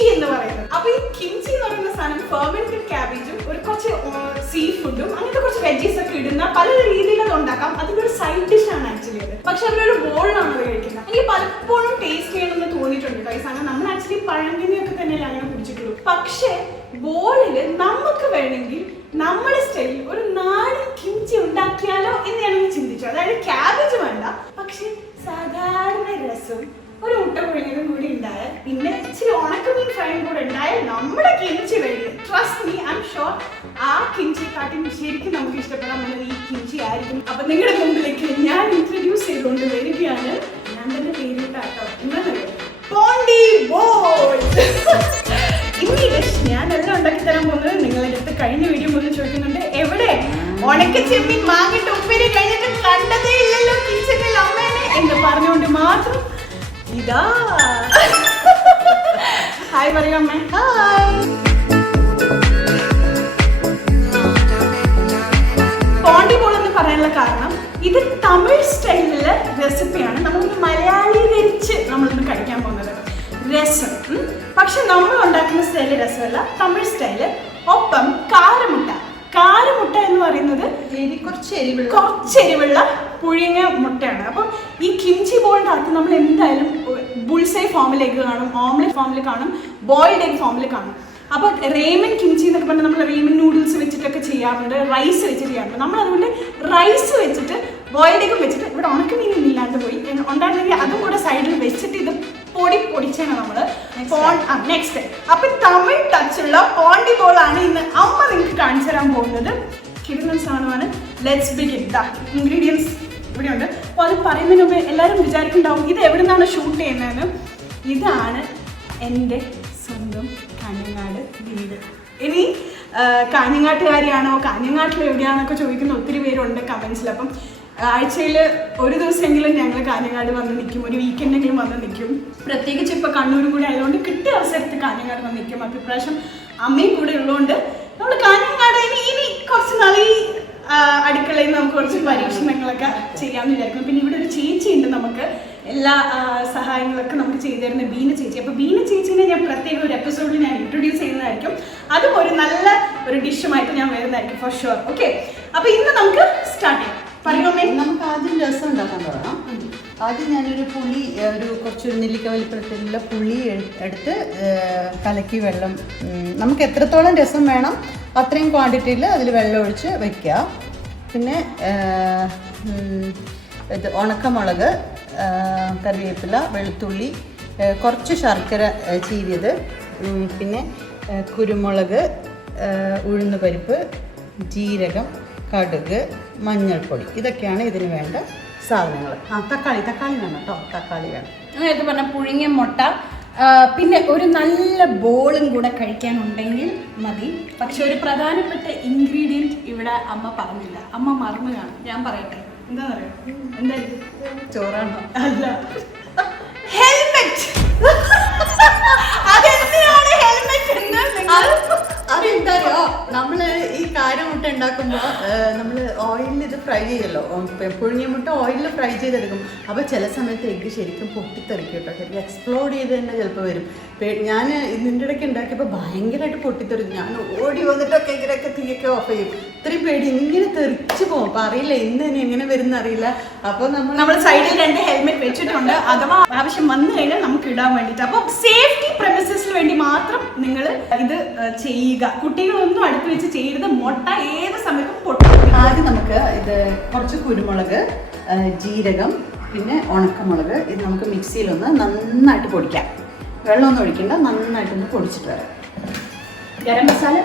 Kimchi എന്ന് പറയുന്നത്. അപ്പൊ ഈ കിംചി എന്ന് പറയുന്ന സാധനം ഫെർമെന്റഡ് ക്യാബേജും ഒരു കുറച്ച് സീ ഫുഡും അങ്ങനത്തെ കുറച്ച് വെജീസ് ഒക്കെ ഇടുന്ന പല രീതിയിൽ അത് ഉണ്ടാക്കാം. അതിന്റെ ഒരു സൈഡ് ഡിഷ് ആണ് ആക്ച്വലി അത്. പക്ഷെ അവരൊരു ബോളിലാണ് അത് കഴിക്കുന്നത്. എനിക്ക് പലപ്പോഴും ടേസ്റ്റ് ചെയ്യണമെന്ന് തോന്നിയിട്ടുണ്ട് ഈ സാധനം. നമ്മൾ ആക്ച്വലി പഴങ്കിനിയൊക്കെ തന്നെയല്ലേ അങ്ങനെ കുടിച്ചിട്ടുള്ളൂ. പക്ഷെ ബോളില് നമുക്ക് വേണമെങ്കിൽ നമ്മുടെ സ്റ്റൈലിൽ ഒരു നാടൻ കിംചി ഉണ്ടാക്കിയാലോ എന്ന് ഞാനൊന്ന് ചിന്തിച്ചു. അതായത് ക്യാബേജ് വേണ്ട, പക്ഷെ സാധാരണ രസം ഒരു മുട്ട പുഴുങ്ങിയതും കൂടി ഉണ്ടായാൽ പിന്നെ ഇച്ചിരി ഉണക്കമീൻ ഫ്രൈയും കൂടെ ഉണ്ടായാൽ നമ്മുടെ കിംചി വേണ്ടി. Trust me, I am sure ആ കിംചി കാട്ടി ശരിക്കും നമുക്ക് ഇഷ്ടപ്പെടാൻ പോകുന്നത് ഈ കിംചി ആയിരിക്കും. അപ്പൊ നിങ്ങളുടെ മുമ്പിലേക്ക് ഞാൻ ഇൻട്രൊഡ്യൂസ് ചെയ്തുകൊണ്ട് വരികയാണ്. ഞാൻ തന്നെ പേരിട്ടാട്ടോ, എന്താ പോണ്ടി ബോൾസ്. ഇനി ഡിഷ് ഞാനെല്ലാം ഉണ്ടാക്കി തരാൻ പോകുന്നത് നിങ്ങളുടെ അടുത്ത് കഴിഞ്ഞ വീഡിയോ മുതൽ ചോദിക്കുന്നുണ്ട്, എവിടെ ഉണക്ക ചെമ്മീൻ മാങ്ങിട്ട് ഉപ്പേരി കഴിഞ്ഞിട്ട് കണ്ടതേ ഇല്ലല്ലോ കിച്ചണിൽ അമ്മേനെ എന്ന് പറഞ്ഞുകൊണ്ട് മാത്രം ഇതാ. ഹായ് പറയൂ അമ്മേ. ഹായ്. പോണ്ടി ബോൾ എന്ന് പറയാനുള്ള കാരണം ഇത് തമിഴ് സ്റ്റൈലിലെ റെസിപ്പിയാണ്. നമ്മളൊന്ന് മലയാളീകരിച്ച് നമ്മളിന്ന് കഴിക്കാൻ പോകുന്നത് രസം. പക്ഷെ നമ്മൾ ഉണ്ടാക്കുന്ന സ്റ്റൈല് രസമല്ല, തമിഴ് സ്റ്റൈല്. ഒപ്പം കാരമുട്ട. കാരമുട്ട എന്ന് പറയുന്നത് കുറച്ച് എരിവുള്ള പുഴുങ്ങിയ മുട്ടയാണ്. അപ്പം ഈ കിംചി ബോളിൻ്റെ അകത്ത് നമ്മൾ എന്തായാലും ബുൾസൈ ഫോമിലേക്ക് കാണും, ഓംലെറ്റ് ഫോമിൽ കാണും, ബോയിൽഡ് എഗ് ഫോമിൽ കാണും. അപ്പോൾ റേമൻ കിംചി എന്നൊക്കെ പറഞ്ഞാൽ നമ്മൾ റേമൻ നൂഡിൽസ് വെച്ചിട്ടൊക്കെ ചെയ്യാറുണ്ട്, റൈസ് വെച്ചിട്ട് ചെയ്യാറുണ്ട്. നമ്മൾ അതുകൊണ്ട് റൈസ് വെച്ചിട്ട് ബോയിൽഡ് എഗും വെച്ചിട്ട് ഇവിടെ ഉണക്കമീനും ഇല്ലാണ്ട് പോയി ഉണ്ടായിരുന്നെങ്കിൽ അതും കൂടെ സൈഡിൽ വെച്ചിട്ട് ഇത് പൊടിച്ചാണ് നമ്മള് നെക്സ്റ്റ്. അപ്പൊ തമിഴ് ടച്ചുള്ള പോണ്ടി ബോൾ ആണ് ഇന്ന് അമ്മ നിങ്ങൾക്ക് കാണിച്ചു തരാൻ പോകുന്നത്. കിടുന്ന സാധനമാണ്. Let's begin. ഇൻഗ്രീഡിയൻസ് ഇവിടെ ഉണ്ട്. അപ്പോൾ അത് പറയുന്നതിന് മുമ്പ് എല്ലാവരും വിചാരിക്കുന്നുണ്ടാവും ഇത് എവിടെ നിന്നാണ് ഷൂട്ട് ചെയ്യുന്നതെന്ന്. ഇതാണ് എൻ്റെ സ്വന്തം കാഞ്ഞങ്ങാട് വീട്. ഇനി കാഞ്ഞങ്ങാട്ടുകാരിയാണോ, കാഞ്ഞങ്ങാട്ടിൽ എവിടെയാണൊക്കെ ചോദിക്കുന്ന ഒത്തിരി പേരുണ്ട് കമൻസിൽ. അപ്പം ആഴ്ചയിൽ ഒരു ദിവസമെങ്കിലും ഞങ്ങൾ കാഞ്ഞങ്ങാട് വന്ന് നിൽക്കും, ഒരു വീക്കെൻഡെങ്കിലും വന്ന് നിൽക്കും. പ്രത്യേകിച്ച് ഇപ്പോൾ കണ്ണൂരും കൂടെ ആയതുകൊണ്ട് കിട്ടിയ അവസരത്തിൽ കാഞ്ഞങ്ങാട് വന്ന് നിൽക്കും. അപ്പോൾ ഇപ്രാവശ്യം അമ്മയും കൂടെ ഉള്ളതുകൊണ്ട് നമ്മൾ കാഞ്ഞങ്ങാട് ഇനി കുറച്ച് നാൾ ഈ അടുക്കളയിൽ നിന്ന് നമുക്ക് കുറച്ച് പരീക്ഷണങ്ങളൊക്കെ ചെയ്യാമെന്ന് വിചാരിക്കും. പിന്നെ ഇവിടെ ഒരു ചേച്ചി ഉണ്ട്, നമുക്ക് എല്ലാ സഹായങ്ങളൊക്കെ നമുക്ക് ചെയ്തു തരുന്ന ബീന ചേച്ചി. അപ്പോൾ ബീന ചേച്ചീനെ ഞാൻ പ്രത്യേക ഒരു എപ്പിസോഡിൽ ഞാൻ ഇൻട്രൊഡ്യൂസ് ചെയ്യുന്നതായിരിക്കും. അതും ഒരു നല്ല ഒരു ഡിഷുമായിട്ട് ഞാൻ വരുന്നതായിരിക്കും ഫോർ ഷുവർ. ഓക്കെ, അപ്പോൾ ഇന്ന് നമുക്ക് സ്റ്റാർട്ട് ചെയ്യാം. പറയുമേ, നമുക്ക് ആദ്യം രസം ഉണ്ടാക്കാൻ തുടങ്ങാം. ആദ്യം ഞാനൊരു പുളി, കുറച്ചൊരു നെല്ലിക്ക വലിപ്പത്തിലുള്ള പുളി എടുത്ത് കലക്കി വെള്ളം, നമുക്ക് എത്രത്തോളം രസം വേണം അത്രയും ക്വാണ്ടിറ്റിയിൽ അതിൽ വെള്ളം ഒഴിച്ച് വയ്ക്കുക. പിന്നെ ഇത് ഉണക്കമുളക്, കറിവേപ്പില, വെളുത്തുള്ളി, കുറച്ച് ശർക്കര ചീരിയത്, പിന്നെ കുരുമുളക്, ഉഴുന്നുപരിപ്പ്, ജീരകം, കടുക്, മഞ്ഞൾപ്പൊടി, ഇതൊക്കെയാണ് ഇതിന് വേണ്ട സാധനങ്ങൾ. തക്കാളി വേണം കേട്ടോ, തക്കാളി വേണം. നേരത്തെ പറഞ്ഞ പുഴുങ്ങിയ മുട്ട, പിന്നെ ഒരു നല്ല ബോളും കൂടെ കഴിക്കാനുണ്ടെങ്കിൽ മതി. പക്ഷെ ഒരു പ്രധാനപ്പെട്ട ഇൻഗ്രീഡിയൻറ്റ് ഇവിടെ അമ്മ പറഞ്ഞില്ല, അമ്മ മറന്നു കാണും. ഞാൻ പറയട്ടെ, എന്താണെന്നറിയോ? എന്തായാലും ചോറാണോ? അല്ല, ഹെൽമെറ്റ്. അതെന്തിനാണ് ഹെൽമെറ്റ് എന്ന് അതെന്തായോ, നമ്മൾ ഈ കാരമുട്ട ഉണ്ടാക്കുമ്പോൾ നമ്മൾ ഓയിലിൽ ഇത് ഫ്രൈ ചെയ്യല്ലോ, പുഴുങ്ങിയ മുട്ട ഓയിലിൽ ഫ്രൈ ചെയ്തെടുക്കും. അപ്പോൾ ചില സമയത്ത് എഗ്ഗ് ശരിക്കും പൊട്ടിത്തെറിക്കും കേട്ടോ, ശരിക്കും എക്സ്പ്ലോഡ് ചെയ്ത് തന്നെ ചിലപ്പോൾ വരും. ഞാൻ ഇതിൻ്റെ ഇടയ്ക്ക് ഉണ്ടാക്കിയപ്പോൾ ഭയങ്കരമായിട്ട് പൊട്ടിത്തെറിക്കും. ഞാൻ ഓടി വന്നിട്ടൊക്കെ ഇങ്ങനെയൊക്കെ തീയൊക്കെ ഓഫ് ചെയ്യും. ഇത്രയും പേടി, ഇങ്ങനെ തെറിച്ച് പോകും. അപ്പോൾ അറിയില്ല ഇന്ന് തന്നെ എങ്ങനെ വരുന്ന അറിയില്ല. അപ്പോൾ നമ്മൾ സൈഡിൽ 2 ഹെൽമെറ്റ് വെച്ചിട്ടുണ്ട്, അഥവാ ആവശ്യം വന്നു കഴിഞ്ഞാൽ നമുക്ക് ഇടാൻ വേണ്ടിയിട്ട്. അപ്പോൾ സേഫ്റ്റി പ്രെമിസസിന് വേണ്ടി മാത്രം നിങ്ങൾ ഇത് ചെയ്യുക. കുട്ടികളൊന്നും അടുത്ത് വെച്ച് ചെയ്യരുത്. മുട്ട ഏത് സമയത്തും പൊട്ടും. ആദ്യം നമുക്ക് ഇത് കുറച്ച് കുരുമുളക്, ജീരകം, പിന്നെ ഉണക്കമുളക്, ഇത് നമുക്ക് മിക്സിയിലൊന്ന് നന്നായിട്ട് പൊടിക്കാം. വെള്ളമൊന്നും ഒഴിക്കണ്ട, നന്നായിട്ടൊന്ന് പൊടിച്ചിട്ട് വരാം. ഗരം മസാല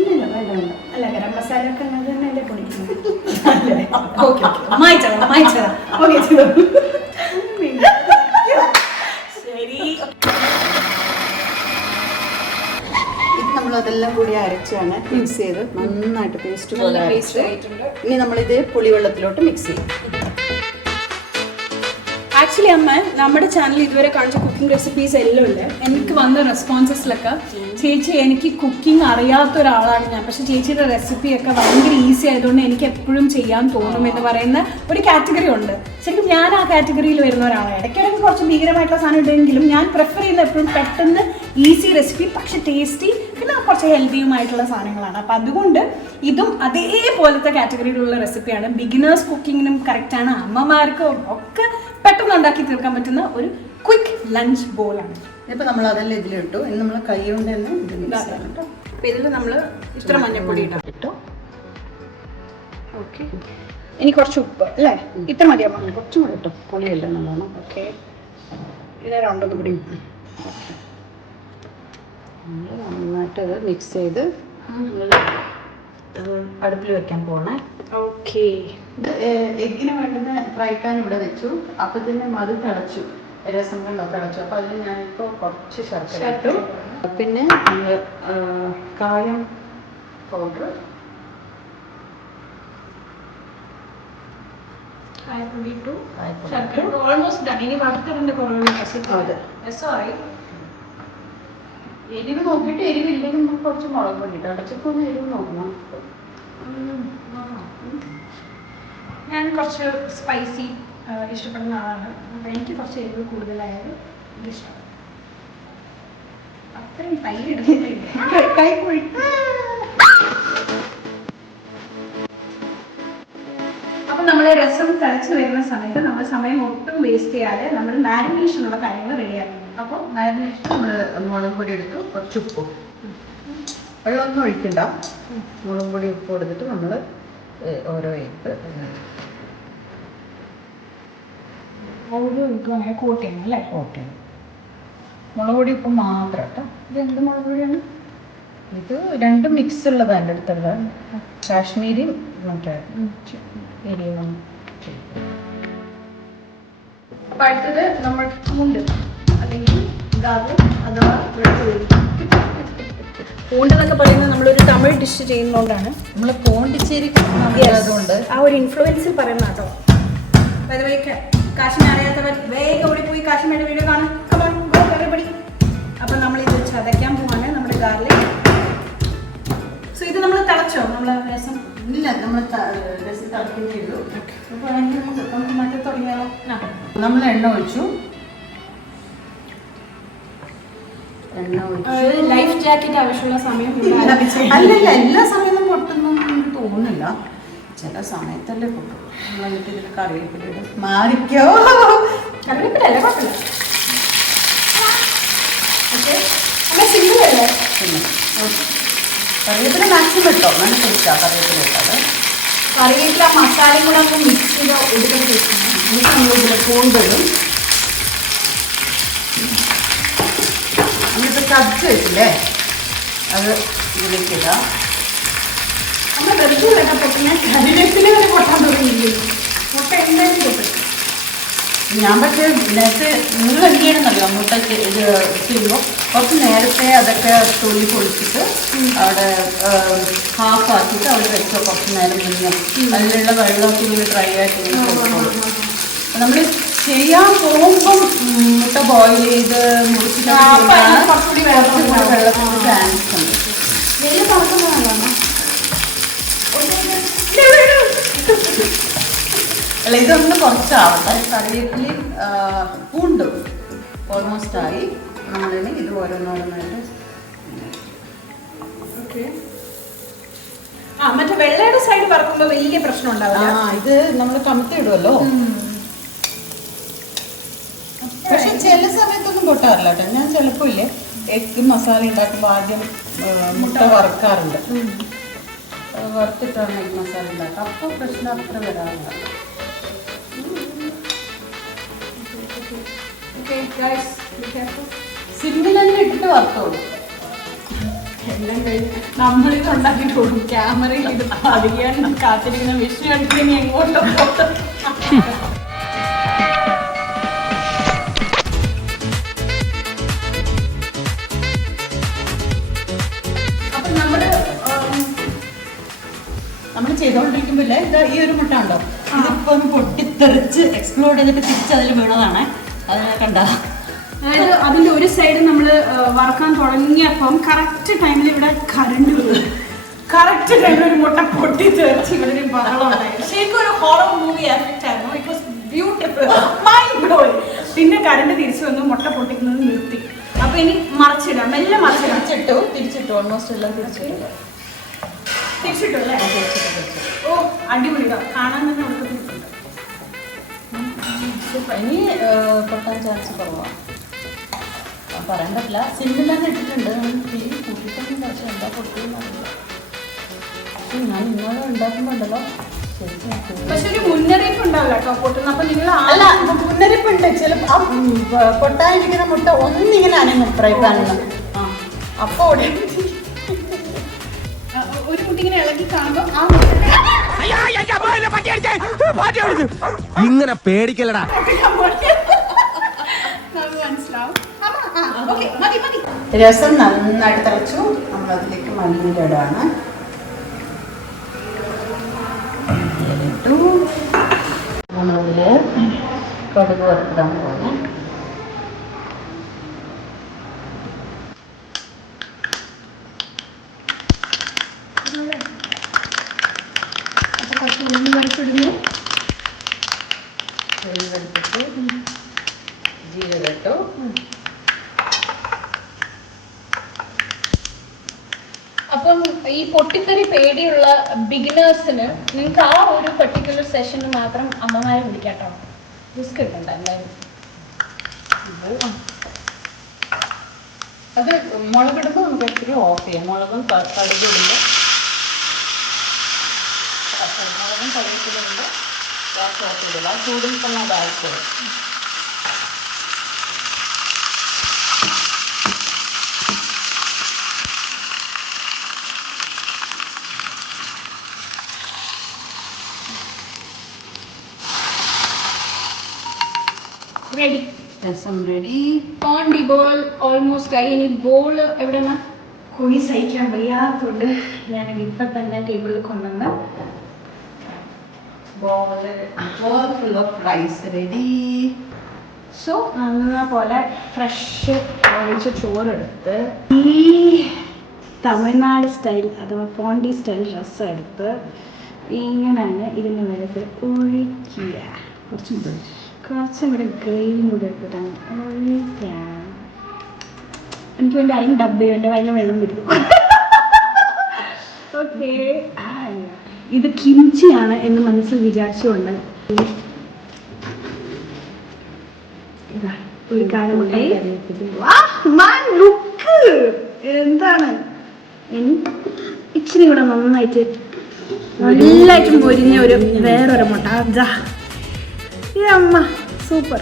ഇല്ല വേണ്ട. അല്ല, ഗരം മസാല ഒക്കെ അങ്ങനെ തന്നെയല്ലേ പൊടിക്കുന്നത്. ശരി, ഇത് നമ്മളതെല്ലാം കൂടി അരച്ചാണ് മിക്സ് ചെയ്ത് നന്നായിട്ട് പേസ്റ്റ് പോലെ അരച്ച്. ഇനി നമ്മളിത് പുളിവെള്ളത്തിലോട്ട് മിക്സ് ചെയ്യും. ആക്ച്വലി അമ്മ നമ്മുടെ ചാനൽ ഇതുവരെ കാണിച്ച കുക്കിംഗ് റെസിപ്പീസ് എല്ലാം ഉണ്ട്. എനിക്ക് വന്ന റെസ്പോൺസസിലൊക്കെ ചേച്ചി എനിക്ക് കുക്കിംഗ് അറിയാത്ത ഒരാളാണ് ഞാൻ, പക്ഷെ ചേച്ചിയുടെ റെസിപ്പിയൊക്കെ ഭയങ്കര ഈസി ആയതുകൊണ്ട് എനിക്ക് എപ്പോഴും ചെയ്യാൻ തോന്നും എന്ന് പറയുന്ന ഒരു കാറ്റഗറി ഉണ്ട്. ശരിക്കും ഞാൻ ആ കാറ്റഗറിയിൽ വരുന്ന ഒരാളാണ്. ഇടയ്ക്കിടയ്ക്ക് കുറച്ച് ഭീകരമായിട്ടുള്ള സാധനം ഉണ്ടെങ്കിലും ഞാൻ പ്രിഫർ ചെയ്യുന്നത് എപ്പോഴും പെട്ടെന്ന് ഈസി റെസിപ്പി പക്ഷെ ടേസ്റ്റി പിന്നെ കുറച്ച് ഹെൽത്തിയുമായിട്ടുള്ള സാധനങ്ങളാണ്. അപ്പം അതുകൊണ്ട് ഇതും അതേപോലത്തെ കാറ്റഗറിയിലുള്ള റെസിപ്പിയാണ്. ബിഗിനേഴ്സ് കുക്കിങ്ങിനും കറക്റ്റാണ്, അമ്മമാർക്കും ഒക്കെ പെട്ടെന്ന് ഉണ്ടാക്കി തീർക്കാൻ പറ്റുന്ന ഒരു ക്വിക്ക് ലഞ്ച് ബോളാണ്. ഇപ്പം നമ്മൾ അതെല്ലാം ഇതിലിട്ടു. ഇനി നമ്മൾ കൈ കൊണ്ട് തന്നെ ഇത് മിക്സ് ചെയ്യണം കേട്ടോ. അപ്പം ഇതിൽ നമ്മൾ ഇത്ര മഞ്ഞൾപ്പൊടി ഇട്ടു. ഓക്കെ, ഇനി കുറച്ച് ഉപ്പ് അല്ലേ? ഇത്ര മതിയാ? കുറച്ചും കൂടെ ഇട്ടോ, പുളിയല്ല നല്ലോണം. ഓക്കെ, ഇത് രണ്ടൊന്നും കൂടി. നന്നായിട്ട് അത് മിക്സ് ചെയ്ത് അടുപ്പിൽ വെക്കാൻ പോണേ. ഓക്കെ, എഗ്ഗിന് വേണ്ടുന്ന ഫ്രൈ പാൻ ഇവിടെ വെച്ചു. അപ്പത്തിന് അത് തിളച്ചു, രസം കണ്ടോ തിളച്ചു. അപ്പം അതിൽ ഞാനിപ്പോൾ കുറച്ച് ശർക്കര ഇട്ടു. പിന്നെ നമ്മൾ കായം പൗഡർ, കായപ്പൊടി ഇട്ടു, ശർക്കര ഓൾമോസ്റ്റ് ഡൺ. ഇനി വറുത്തിടേണ്ട കുറവുള്ള രസമായി. എരിവ് നോക്കിയിട്ട് എരിവില്ലെങ്കിൽ നമുക്ക് കുറച്ച് മുളക് പൊടി ഇട്ടോ. അടച്ചപ്പോൾ എരിവ് നോക്കണം. ഞാൻ കുറച്ച് സ്പൈസി ഇഷ്ടപ്പെടുന്ന ആളാണ്. അപ്പം എനിക്ക് കുറച്ച് എരിവ് കൂടുതലായാലും ഇഷ്ടം. അത്രയും തൈര് എടുത്തിട്ടില്ല, കൈ പൊഴി. അപ്പം നമ്മൾ രസം തിളച്ച് വരുന്ന സമയത്ത് നമ്മൾ സമയം ഒട്ടും വേസ്റ്റ് ചെയ്യാതെ നമ്മൾ മാരിനേഷനുള്ള കാര്യങ്ങൾ റെഡിയാക്കണം. അപ്പോൾ മാരിനേഷൻ നമ്മൾ മുളക് പൊടി എടുത്തു, കുറച്ച് ഉപ്പും. വെള്ളമൊന്നും ഒഴിക്കണ്ട, മുളക് പൊടി ഉപ്പ് കൊടുത്തിട്ട് നമ്മൾ ഓരോ എഗ്ഗ് അങ്ങനെ കോട്ട് ചെയ്യണം അല്ലേ? കോട്ട് ചെയ്യണം. മുളക് പൊടി ഉപ്പ് മാത്രം കേട്ടോ. ഇത് എന്ത് മുളക് പൊടിയാണ്? ഇത് രണ്ടും മിക്സ് ഉള്ളതാണ് എൻ്റെ അടുത്തുള്ള. കാശ്മീരിയും മറ്റേ എരിയും. അപ്പം അടുത്തത് നമ്മൾ പൂണ്ട് അല്ലെങ്കിൽ ഗാർലിക് അഥവാ വെളുത്തുള്ളി. പൂണ്ട് എന്നൊക്കെ പറയുന്നത് നമ്മളൊരു തമിഴ് ഡിഷ് ചെയ്യുന്നതുകൊണ്ടാണ്. നമ്മൾ പോണ്ടിച്ചേരി അതുകൊണ്ട് ആ ഒരു ഇൻഫ്ലുവൻസിൽ പറയുന്ന കേട്ടോ. കാശ്മീർ അറിയാത്തവർ വേഗം ഓടിപ്പോയി കാശ്മീരുടെ വീഡിയോ കാണാം. അപ്പം നമ്മളിത് ചതയ്ക്കാൻ പോവാണ് നമ്മുടെ ഗാർലിക്. സോ ഇത് നമ്മൾ തിളച്ചോ? നമ്മൾ രസം ഇല്ല, നമ്മൾ രസം തിളക്കുന്നേ ഉള്ളൂ. നമുക്ക് മറ്റേ തുടങ്ങിയാലോ? നമ്മൾ എണ്ണ ഒഴിച്ചു. ലൈഫ് ജാക്കറ്റ് ആവശ്യമുള്ള സമയം അല്ലല്ല, എല്ലാ സമയത്തും പൊട്ടുന്നു തോന്നുന്നില്ല. ചില സമയത്തല്ലേ പൊട്ടും. എന്നിട്ട് ഇതിൽ കറിവേപ്പില മാറിക്കോ. കറിവേപ്പിലല്ല കുഴപ്പമില്ല. സിമ്പിൾ അല്ലേ? പിന്നെ കറിവേപ്പില മാക്സിമം ഇട്ടോ, നല്ല ടേസ്റ്റാണ് കറിവേപ്പില ഇട്ടത്. കറിവേപ്പില മസാലയും കൂടെ ഒന്ന് മിക്സ് ചെയ്ത് എടുക്കുന്ന ടേസ്റ്റാണ്. എന്നിട്ട് നമ്മളിതിൽ പൂണ്ടതും നമ്മളിപ്പോൾ ചതച്ച് വെച്ചില്ലേ അത് ഇതിലേക്ക് ഇടാം. നമ്മൾ വെറുതെ കേട്ടോ പൊട്ടുന്ന കറിവേപ്പില വരെ പൊട്ടാൻ തുടങ്ങിയില്ലേ? മുട്ട എന്തായാലും പൊട്ടും. ഞാൻ പക്ഷേ നേരത്തെ നിങ്ങൾ എന്ത് ചെയ്യണമെന്നറിയോ? മുട്ട ഇത് ചെയ്യുമ്പോൾ കുറച്ച് നേരത്തെ അതൊക്കെ തൊലി പൊളിച്ചിട്ട് അവിടെ ഹാഫ് ആക്കിയിട്ട് അവിടെ വെച്ചോ കുറച്ച് നേരം മുന്നേ. അതിലുള്ള വെള്ളമൊക്കെ ഇങ്ങനെ ഡ്രൈ ആയിട്ട് നമ്മൾ ചെയ്യാൻ പോകുമ്പം മുട്ട ബോയിൽ ചെയ്ത് മുറിച്ചിട്ട് കുറച്ചുകൂടി വെള്ളത്തിന് ചാൻസ് ഉണ്ട്. വലിയ തുറക്കുന്നതാണ്. അല്ല, ഇതൊന്ന് കുറച്ചാവട്ടെ. കറിവേപ്പിലയും പൂണ്ടും ഓൾമോസ്റ്റ് ആയി. നമ്മളിനി ഇത് ഓരോന്നോരോന്നായിട്ട് മറ്റേ വെള്ളയുടെ സൈഡ് പറക്കുമ്പോൾ വലിയ പ്രശ്നം ഉണ്ടാവില്ല. ഇത് നമ്മൾ കമത്തി ഇടുമല്ലോ. പക്ഷെ ചില സമയത്തൊന്നും പൊട്ടാറില്ല കേട്ടോ. ഞാൻ ചിലപ്പോൾ ഇല്ലേ എഗ് മസാല ഉണ്ടാക്കുമ്പോൾ ആദ്യം മുട്ട വറുക്കാറുണ്ട്. വറുത്തിട്ടാണ് എഗ് മസാല ഉണ്ടാക്കുക. അപ്പോൾ പ്രശ്നം അത്ര വരാറില്ല. സിമ്മിൽ തന്നെ ഇട്ടിട്ട് വറുത്തോളൂ. എല്ലാം കഴിഞ്ഞ് നമ്മളിത് ഉണ്ടാക്കിയിട്ട് കൊടുക്കും. ക്യാമറയിൽ ഇത് അറിയാൻ കാത്തിരിക്കുന്ന വിഷയം എടുത്ത് ഇനി എങ്ങോട്ടോ. നമ്മൾ ചെയ്തോണ്ടിരിക്കുമ്പോൾ ഈ ഒരു മുട്ട ഉണ്ടോ, ഇതിപ്പോ ഒന്ന് പൊട്ടിത്തെറിച്ച് എക്സ്പ്ലോഡ് ചെയ്തിട്ട് തിരിച്ചതിൽ വീണതാണ്. അതിനെ കണ്ട, അതായത് അതിന്റെ ഒരു സൈഡ് നമ്മൾ വറക്കാൻ തുടങ്ങിയപ്പം കറക്റ്റ് ടൈമിൽ ഇവിടെ കറണ്ട് വരും. കറക്റ്റ് ടൈമിൽ ഒരു മുട്ട പൊട്ടി തെറിച്ച് ഇവിടെ ഒരു ബഹളമുണ്ടായി. ശരിക്കും ഒരു ഹൊറർ മൂവി എഫക്റ്റ് ആയിരുന്നു. It was beautiful, mind blowing. പിന്നെ കറണ്ട് തിരിച്ചു വന്നു, മുട്ട പൊട്ടിക്കുന്നത് നിർത്തി. അപ്പൊ ഇനി മറിച്ചിടാം, മെല്ലെ മറിച്ചിടാം. തിരിച്ചിട്ടു ഓൾമോസ്റ്റ് എല്ലാം തിരിച്ചിട്ടില്ല. തിരിച്ചിട്ടു അല്ലേ? ഓ അടിപൊളി, കാണാൻ തന്നെ കൊടുക്കുന്നുണ്ട്. ഇനി പൊട്ടാൻ ചാൻസ് കുറവാണ്, പറയാൻ പറ്റില്ല. സിമ്പിളാണ് ഇട്ടിട്ടുണ്ട്. തീ കൂട്ടിയിട്ടൊന്നും കുറച്ച് എന്താ പൊട്ടിയെന്നറിയില്ല. ഞാൻ ഇന്നോളം ഉണ്ടാക്കുമ്പോണ്ടല്ലോ പക്ഷെ ഒരു മുന്നറിയിപ്പ് ഉണ്ടാവില്ല കേട്ടോ പൊട്ടുന്ന. അപ്പൊ നിങ്ങൾ അല്ല, മുന്നറിയിപ്പുണ്ട്. ചിലപ്പോൾ പൊട്ടാനിരിക്കുന്ന മുട്ട ഒന്നിങ്ങനെ അനങ്ങും ഫ്രൈ പാനിൽ. അപ്പോൾ ഒരു കുട്ടി ഇങ്ങനെ ഇളകി കാണുമ്പോൾ ആ ഇങ്ങനെ പേടിക്കലടാ. മനസ്സിലാവും. രസം നന്നായിട്ട് തിളച്ചു. നമ്മളതിലേക്ക് മല്ലിയിലിടാണ്. ഇട്ടു. നമ്മളിതിൽ കടുക് വറുത്തിടാൻ പോകുന്നു. കുറച്ച് ഉള്ളി വറുത്തിടുന്നു. വെളുത്തിട്ട് ജീരകം ഇട്ടു. അപ്പം ഈ പൊട്ടിത്തെറി പേടിയുള്ള ബിഗിനേഴ്സിന് നിങ്ങൾക്ക് ആ ഒരു പെർട്ടിക്കുലർ സെഷന് മാത്രം അമ്മമാരെ വിളിക്കാട്ടോ. റിസ്ക് എടുക്കണ്ട എന്തായാലും. അത് മുളകിടുമ്പോൾ നമുക്ക് ഇച്ചിരി ഓഫ് ചെയ്യാം. മുളകും കടുകും ഇടുമ്പോൾ മുളകും കടുകിടുമ്പോൾ ഗ്യാസ് ഓഫ് ചെയ്തില്ല. ചൂടിൽ തന്നെ അത് ആയിക്കോളും. റെഡി, രസം റെഡി. പോണ്ടി ബോൾ ഓൾമോസ്റ്റ് ആയി. ഇനി ബോൾ എവിടെയാണ്? കുഴി സഹിക്കാൻ വയ്യാത്തതുകൊണ്ട് ഞാൻ ഇപ്പം തന്നെ ടേബിളിൽ കൊണ്ടുവന്ന് bowl full of rice ready. So നന്ന പോലെ ഫ്രഷ് ഒഴിച്ച ചോറെടുത്ത് ഈ തമിഴ്നാട് സ്റ്റൈൽ അഥവാ പോണ്ടി സ്റ്റൈൽ രസം എടുത്ത് ഇങ്ങനെയാണ് ഇതിന് മേലത്ത് ഒഴിക്കുക. കുറച്ചും കൂടെ ഗ്രേവിയും കൂടെ എടുത്തിട്ടാണ് ഒഴിക്കാം. എനിക്ക് വേണ്ടി അതിന് ഡബ് ചെയ്യേണ്ട ഭയങ്കര വെള്ളം വരും. ഓക്കെ, ഇത് കിംച്ചിയാണ് എന്ന് മനസ്സിൽ വിചാരിച്ചുകൊണ്ട് ഇതാ ഒരു കാലമുണ്ടായി. എന്താണ് ഇച്ചിരി കൂടെ നന്നായിട്ട് മൊരിഞ്ഞ ഒരു വേറൊരു മുട്ട. അമ്മ സൂപ്പർ.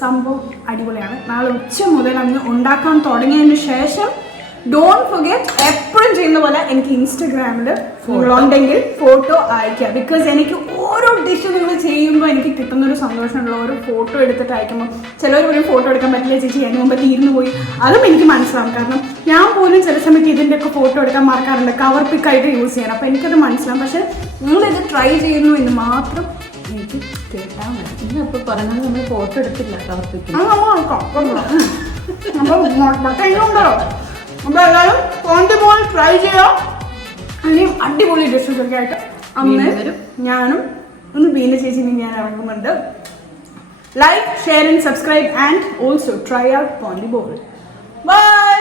സംഭവം അടിപൊളിയാണ്. നാളെ ഉച്ച മുതൽ അങ്ങ് ഉണ്ടാക്കാൻ തുടങ്ങിയതിന് ശേഷം ഡോണ്ട് ഫർഗെറ്റ് എപ്പോഴും ചെയ്യുന്ന പോലെ എനിക്ക് ഇൻസ്റ്റഗ്രാമിൽ ഉണ്ടെങ്കിൽ ഫോട്ടോ അയക്കുക. ബിക്കോസ് എനിക്ക് ഓരോ ഡിഷ് നിങ്ങൾ ചെയ്യുമ്പോൾ എനിക്ക് കിട്ടുന്നൊരു സന്തോഷമുള്ള ഒരു ഫോട്ടോ എടുത്തിട്ട് അയക്കുമ്പോൾ ചിലർ പറയും ഫോട്ടോ എടുക്കാൻ പറ്റില്ല ചേച്ചി, അതിന് മുമ്പ് തീർന്നു പോയി. അതും എനിക്ക് മനസ്സിലാവും. കാരണം ഞാൻ പോലും ചില സമയത്ത് ഇതിൻ്റെയൊക്കെ ഫോട്ടോ എടുക്കാൻ മറക്കാറുണ്ട്, കവർ പിക്കായിട്ട് യൂസ് ചെയ്യണം. അപ്പോൾ എനിക്കത് മനസ്സിലാവും. പക്ഷേ നിങ്ങളിത് ട്രൈ ചെയ്യുന്നു എന്ന് മാത്രം എനിക്ക് കേട്ടാൽ മതി. അപ്പോൾ പറഞ്ഞാൽ നമ്മൾ ഫോട്ടോ എടുത്തില്ല കവർപ്പിക്കും. അപ്പോൾ എല്ലാവരും പോണ്ടിബോൾ ട്രൈ ചെയ്യാം. അതിന് അടിപൊളി ഡിഷസ് ഒക്കെ ആയിട്ട് അന്ന് ഞാനും ഒന്ന് ബീന ചേച്ചിനെ ഞാൻ ഇറങ്ങുന്നുണ്ട്. Like, share and subscribe and also try out പോണ്ടിബോൾ. ബൈ.